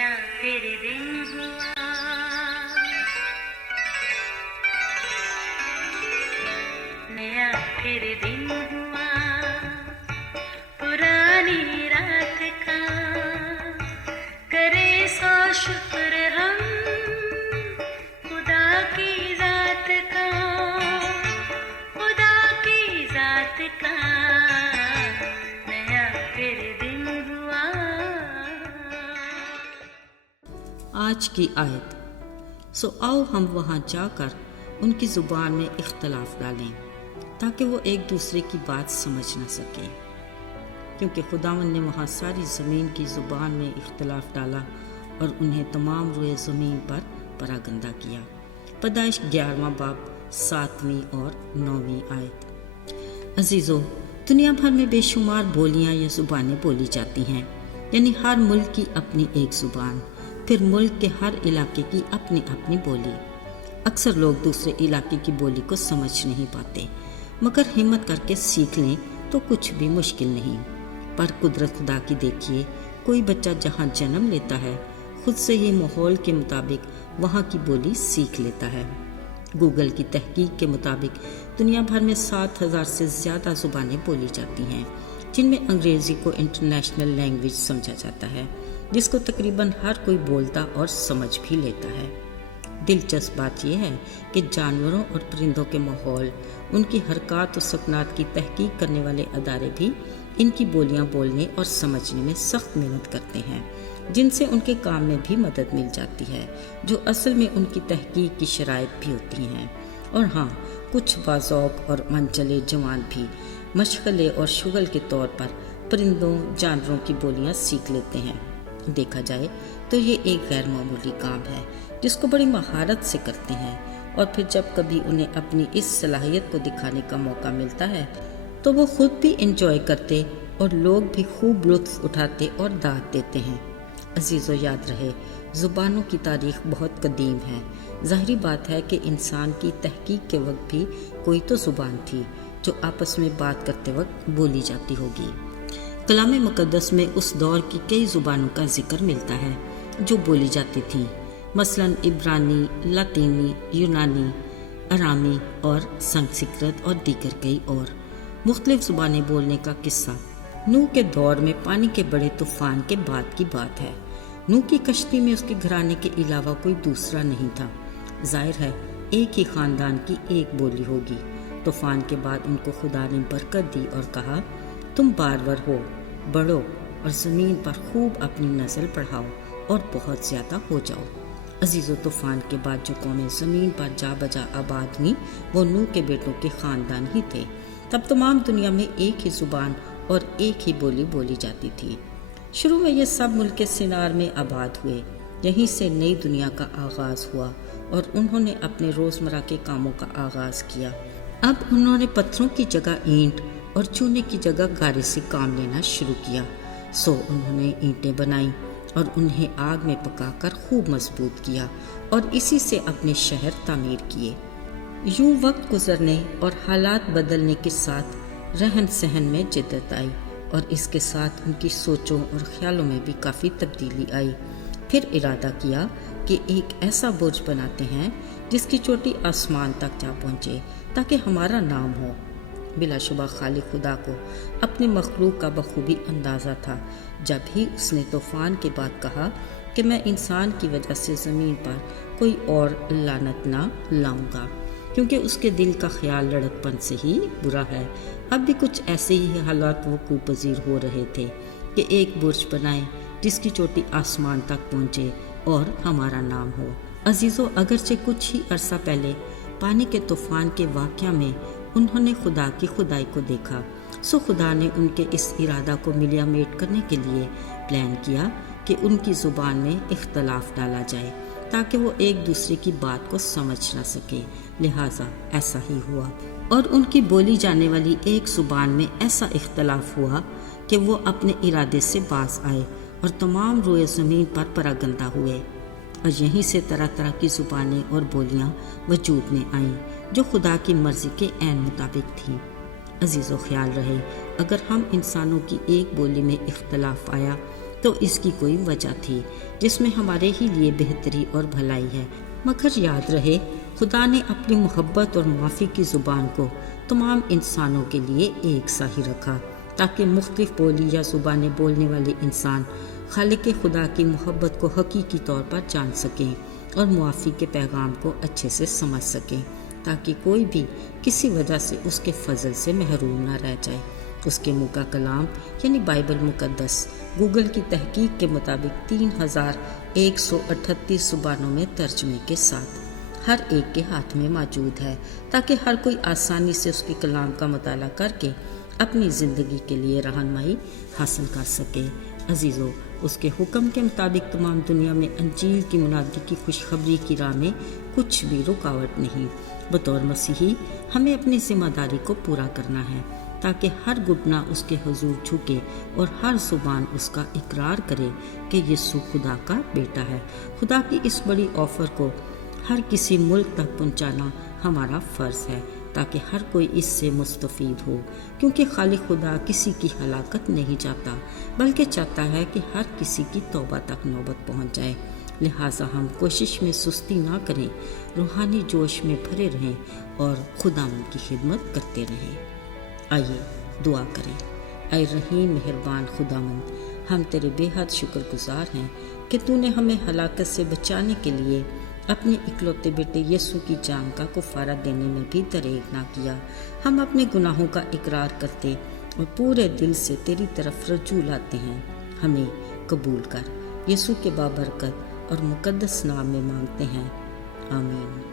नया फिर दिन हुआ, नया फिर दिन हुआ, पुरानी रात का करे सो शुक्र हम खुदा की जात का, खुदा की जात का नया फिर दिन हुआ। आज की आयत। सो आओ हम वहाँ जाकर उनकी ज़ुबान में इख्तलाफ डालें ताकि वो एक दूसरे की बात समझ न सकें, क्योंकि खुदावंद ने वहाँ सारी ज़मीन की ज़ुबान में इख्तलाफ डाला और उन्हें तमाम रोए ज़मीन पर परागंदा किया। पैदाइश 11वां बाब 7वीं और 9वीं आयत। अजीज़ों, दुनिया भर में बेशुमार बोलियाँ या ज़ुबानें बोली जाती हैं, यानी हर मुल्क की अपनी एक ज़ुबान, फिर मुल्क के हर इलाके की अपनी अपनी बोली। अक्सर लोग दूसरे इलाके की बोली को समझ नहीं पाते, मगर हिम्मत करके सीख लें तो कुछ भी मुश्किल नहीं। पर कुदरत खुदा की देखिए, कोई बच्चा जहाँ जन्म लेता है खुद से ही माहौल के मुताबिक वहाँ की बोली सीख लेता है। गूगल की तहकीक के मुताबिक दुनिया भर में 7000 से ज़्यादा ज़ुबानें बोली जाती हैं, जिनमें अंग्रेज़ी को इंटरनेशनल लैंग्वेज समझा जाता है, जिसको तकरीबन हर कोई बोलता और समझ भी लेता है। दिलचस्प बात यह है कि जानवरों और परिंदों के माहौल, उनकी हरकत और सकनात की तहकीक करने वाले अदारे भी इनकी बोलियां बोलने और समझने में सख्त मेहनत करते हैं, जिनसे उनके काम में भी मदद मिल जाती है, जो असल में उनकी तहकीक की शराइत भी होती हैं। और हाँ, कुछ बाज़ौक़ और मनचले जवान भी मशगले और शुगल के तौर पर परिंदों जानवरों की बोलियां सीख लेते हैं। देखा जाए तो ये एक गैर मामूली काम है जिसको बड़ी महारत से करते हैं, और फिर जब कभी उन्हें अपनी इस सलाहियत को दिखाने का मौका मिलता है तो वो खुद भी इंजॉय करते और लोग भी खूब लुत्फ़ उठाते और दाद देते हैं। अजीज़ों, याद रहे, ज़ुबानों की तारीख़ बहुत कदीम है। ज़ाहिरी बात है कि इंसान की तहकीक के वक्त भी कोई तो ज़ुबान थी जो आपस में बात करते वक्त बोली जाती होगी। कलाम मुक़द्दस में उस दौर की कई ज़ुबानों का ज़िक्र मिलता है जो बोली जाती थीं, मसलन इब्रानी, लातीनी, यूनानी, अरामी और संस्कृत और दीगर कई और। मुख्तलिफ ज़ुबानें बोलने का किस्सा नूह के दौर में पानी के बड़े तूफ़ान के बाद की बात है। नूह की कश्ती में उसके घराने के अलावा कोई दूसरा नहीं था। ज़ाहिर है एक ही ख़ानदान की एक बोली होगी। तूफ़ान के बाद उनको खुदा ने बरकत दी और कहा, तुम बारवर हो, बढ़ो और ज़मीन पर खूब अपनी नस्ल बढ़ाओ और बहुत ज़्यादा हो जाओ। अजीज़ों, तूफ़ान के बाद जो कौमें ज़मीन पर जा बजा आबाद हुई वो नूह के बेटों के ख़ानदान ही थे। तब तमाम दुनिया में एक ही ज़ुबान और एक ही बोली बोली जाती थी। शुरू में ये सब मुल्क के सिनार में आबाद हुए, यहीं से नई दुनिया का आगाज़ हुआ और उन्होंने अपने रोज़मर्रा के कामों का आगाज़ किया। अब उन्होंने पत्थरों की जगह ईंट और चूने की जगह गारे से काम लेना शुरू किया। सो उन्होंने ईंटें बनाई और उन्हें आग में पकाकर खूब मजबूत किया और इसी से अपने शहर तामीर किए। यूं वक्त गुजरने और हालात बदलने के साथ रहन सहन में जिद्दत आई और इसके साथ उनकी सोचों और ख्यालों में भी काफ़ी तब्दीली आई। फिर इरादा किया कि एक ऐसा बुर्ज बनाते हैं जिसकी चोटी आसमान तक जा पहुँचे ताकि हमारा नाम हो। बिलाशुबा खालिक खुदा को अपने मखलूक का बखूबी अंदाज़ा था जब ही उसने तूफ़ान के बाद कहा कि मैं इंसान की वजह से ज़मीन पर कोई और लानत ना लाऊंगा, क्योंकि उसके दिल का ख्याल लड़कपन से ही बुरा है। अब भी कुछ ऐसे ही हालात वक़ूअ पज़ीर हो रहे थे कि एक बुर्ज बनाएं जिसकी चोटी आसमान तक पहुँचे और हमारा नाम हो। अजीज़ों, अगरचे कुछ ही अरसा पहले पानी के तूफ़ान के वाक़या में उन्होंने खुदा की खुदाई को देखा, सो खुदा ने उनके इस इरादा को मिलियामेट करने के लिए प्लान किया कि उनकी ज़ुबान में इख्तलाफ डाला जाए ताकि वो एक दूसरे की बात को समझ ना सके। लिहाजा ऐसा ही हुआ और उनकी बोली जाने वाली एक ज़ुबान में ऐसा इख्तलाफ हुआ कि वो अपने इरादे से बाज आए और तमाम रोए ज़मीन पर परागंदा हुए, और यहीं से तरह तरह की ज़ुबानें और बोलियां वजूद में आईं जो खुदा की मर्ज़ी के ऐन मुताबिक थीं। अजीज़ो, ख्याल रहे, अगर हम इंसानों की एक बोली में इख्तलाफ आया تو اس کی کوئی وجہ تھی جس میں ہمارے ہی لیے بہتری اور بھلائی ہے، مگر یاد رہے خدا نے اپنی محبت اور معافی کی زبان کو تمام انسانوں کے لیے ایک سا ہی رکھا، تاکہ مختلف بولی یا زبانیں بولنے والے انسان خالق خدا کی محبت کو حقیقی طور پر جان سکیں اور معافی کے پیغام کو اچھے سے سمجھ سکیں، تاکہ کوئی بھی کسی وجہ سے اس کے فضل سے محروم نہ رہ جائے۔ اس کے منہ کا کلام یعنی بائبل مقدس گوگل کی تحقیق کے مطابق 3138 زبانوں میں ترجمے کے ساتھ ہر ایک کے ہاتھ میں موجود ہے، تاکہ ہر کوئی آسانی سے اس کے کلام کا مطالعہ کر کے اپنی زندگی کے لیے رہنمائی حاصل کر سکے۔ عزیزو، اس کے حکم کے مطابق تمام دنیا میں انجیل کی منادی کی خوشخبری کی راہ میں کچھ بھی رکاوٹ نہیں۔ بطور مسیحی ہمیں اپنی ذمہ داری کو پورا کرنا ہے، تاکہ ہر گھٹنا اس کے حضور جھکے اور ہر زبان اس کا اقرار کرے کہ یسوع خدا کا بیٹا ہے۔ خدا کی اس بڑی آفر کو ہر کسی ملک تک پہنچانا ہمارا فرض ہے، تاکہ ہر کوئی اس سے مستفید ہو، کیونکہ خالق خدا کسی کی ہلاکت نہیں چاہتا، بلکہ چاہتا ہے کہ ہر کسی کی توبہ تک نوبت پہنچ جائے۔ لہٰذا ہم کوشش میں سستی نہ کریں، روحانی جوش میں بھرے رہیں اور خداوند کی خدمت کرتے رہیں۔ آئیے دعا کریں۔ اے رحیم مہربان خداوند، ہم تیرے بے حد شکر گزار ہیں کہ تو نے ہمیں ہلاکت سے بچانے کے لیے اپنے اکلوتے بیٹے یسوع کی جان کا کفارہ دینے میں بھی دریغ نہ کیا۔ ہم اپنے گناہوں کا اقرار کرتے اور پورے دل سے تیری طرف رجوع لاتے ہیں۔ ہمیں قبول کر، یسوع کے بابرکت اور مقدس نام میں مانگتے ہیں، آمین۔